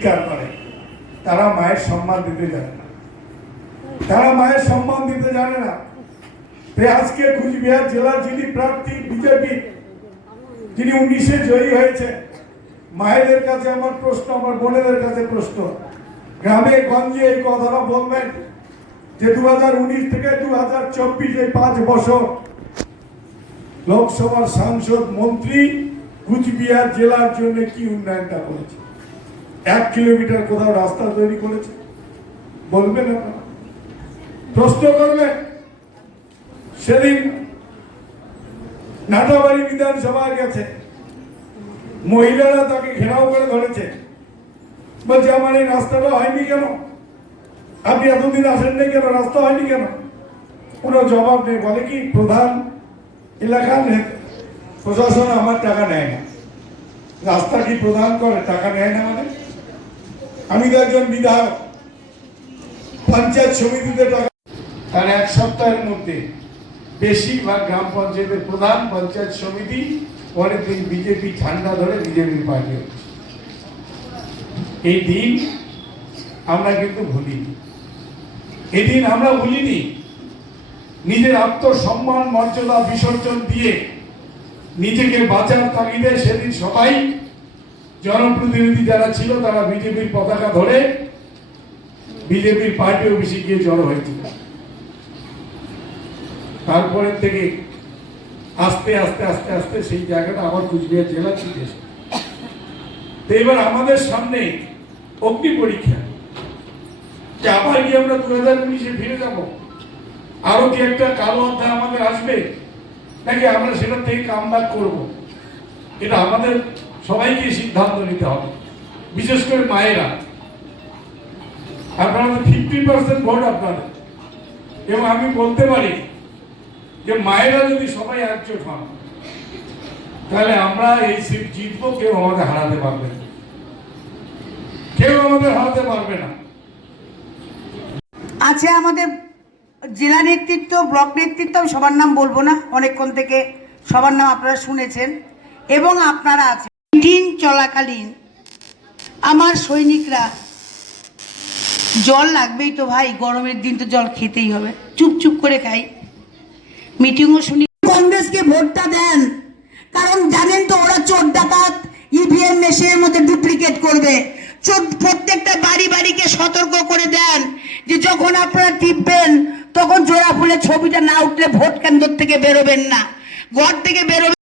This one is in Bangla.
চিৎকার করে। তারা মায়ের সম্মান দিতে জানে না। তারা মায়ের সম্মান দিতে জানে না। আজকে কুচবিহার জেলার যিনি প্রার্থী, বিজেপি, যিনি উনিশে জয়ী হয়েছে মায়েদের কাছে আমার প্রশ্ন, আমার বোনেদের কাছে প্রশ্ন। গ্রামে গঞ্জে এই কথাটা বলবেন যে দু হাজার উনিশ থেকে দু হাজার চব্বিশ পাঁচ বছর লোকসভার সাংসদ মন্ত্রী কুচবিহার জেলার জন্য কি উন্নয়নটা করেছে? এক কিলোমিটার কোথাও রাস্তা তৈরি করেছে। বলবেন আপনারা? প্রশ্ন করবেন? সেদিন নাটাবাড়ি বিধানসভায় গেছে। মহিলারা তাকে ঘেরাও করে ধরেছে। বলছে, আমার এই রাস্তাটা হয়নি কেন? আপনি এতদিন আসেন নাই কেন? রাস্তা হয়নি কেন? কোনো জবাব নেই। বলে কি, প্রধান এলাকার প্রশাসন আমার টাকা নেয় না। রাস্তা কি প্রদান করে? টাকা নেয় না মানে? আমি তো একজন বিধায়ক। পঞ্চায়েত সমিতিতে টাকা তার এক সপ্তাহের মধ্যে বেশিরভাগ গ্রাম পঞ্চায়েতের প্রধান পঞ্চায়েত সমিতি পরের দিন বিজেপি ঠান্ডা ধরে বিজেপি পার্টি এই দিন আমরা কিন্তু ভুলিনি। এদিন আমরা ভুলিনি। নিজের আত্মসম্মান, মর্যাদা, বিসর্জন দিয়ে নিজেকে বাঁচার তাগিদে সেদিন সবাই জনপ্রতিনিধি যারা ছিল, তারা বিজেপির পতাকা ধরে বিজেপির পার্টি অফিসে গিয়ে জড়ো হয়েছিল। তারপরে থেকে আস্তে আস্তে আস্তে আস্তে সেই জায়গাটা আবার কুচবিহার জেলা ছুটে তো এবার আমাদের সামনে অগ্নি পরীক্ষা। যে আবার গিয়ে আমরা দু হাজার উনিশে ফিরে যাব। আরও কি একটা কালো অধ্যায় আমাদের আসবে? নাকি আমরা সেটা থেকে কাম করব? এটা আমাদের সবাইকে সিদ্ধান্ত নিতে হবে, বিশেষ করে মায়েরা। আপনারা ফিফটি পার্সেন্ট ভোট আপনাদের। এবং আমি বলতে পারি যে মায়েরা যদি সবাই একজোট হন, তাহলে আমরা এই সিট জিতবো, কেউ আমাদের হারাতে পারবে না। কেউ আমাদের হারাতে পারবে না। আছে আমাদের জেলা নেতৃত্ব, ব্লক নেতৃত্ব, আমি সবার নাম বলব না, অনেকক্ষণ থেকে সবার নাম আপনারা শুনেছেন। এবং আপনারা আছেন। মিটিং চলাকালীন আমার সৈনিকরা জল লাগবেই তো ভাই, গরমের দিন তো জল খেতেই হবে। চুপ চুপ করে খাই। মিটিংও শুনি কংগ্রেসকে ভোটটা দেন। কারণ জানেন তো ওরা চোর ডাকাত ইভিএম মেশিনের মধ্যে ডুপ্লিকেট করবে। প্রত্যেকটা বাড়ি বাড়িকে সতর্ক করে দেন যে যখন আপনারা টিপবেন, তখন জোড়া ফুলের ছবিটা না উঠলে ভোট কেন্দ্র থেকে বেরোবেন না। ঘর থেকে বেরোবেন